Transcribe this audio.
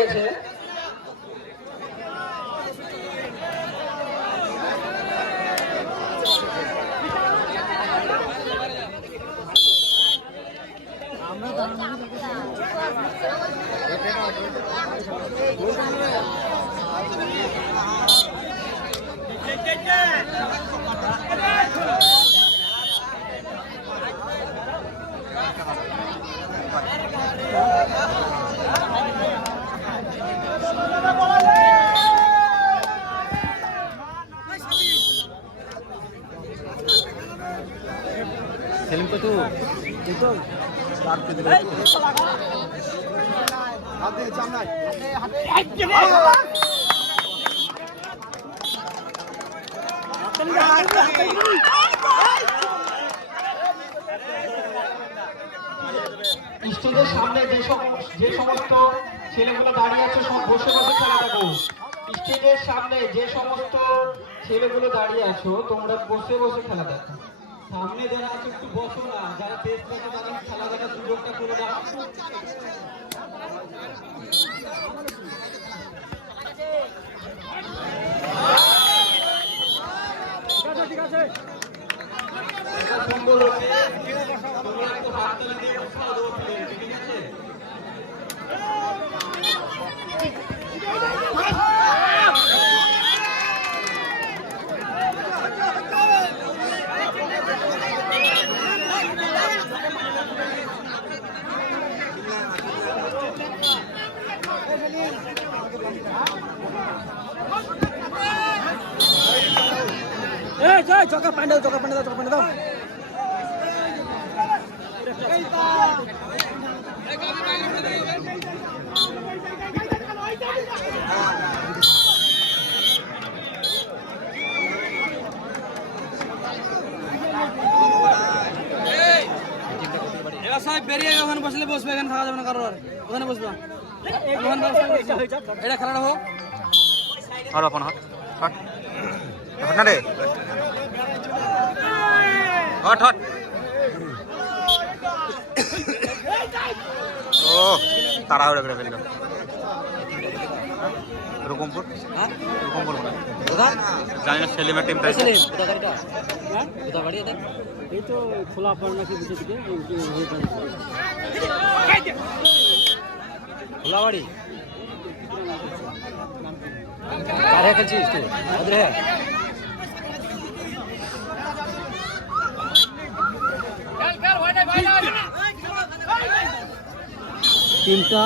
গেছে। সেলিম তো তো রাখতে দিলে হাতে চামড়ায় স্টেজের সামনে যে সমস্ত ছেলেগুলো দাঁড়িয়ে আছে সব বসে বসে খেলা দেখো। স্টেজের সামনে যে সমস্ত ছেলেগুলো দাঁড়িয়ে আছো তোমরা বসে বসে খেলা দেখো। সামনে যারা আছে একটু বসো না, যারা টেস্ট দেখে তাদের খেলা দেখার সুযোগটা করে দাও। ঠিক আছে সম্বল হচ্ছে তোমরা একটু হাততালি দিয়ে উৎসাহ দেবো, ঠিক আছে? চকা পান্ডা দাও, চকা পান্ডা দাও, চকা পান্ডা দাও। এবার সাহেব বেরিয়ে ওখানে বসলে বসবে, এখানে থাকা যাবে না কারোর, ওখানে বসবা। এটা খেলাটা হোক আর আপন হাট হাট হাট না রে হাট হাট ও তাড়াহুড়ো করে ফেললো রুকুমপুর রুকুমপুর মনে হয় জানি না সেলিমের টিমটা এই তো খোলা পার নাকি বুঝে দিকে খোলাবাড়ি কারে খেলছিস তুই ওদের টিমটা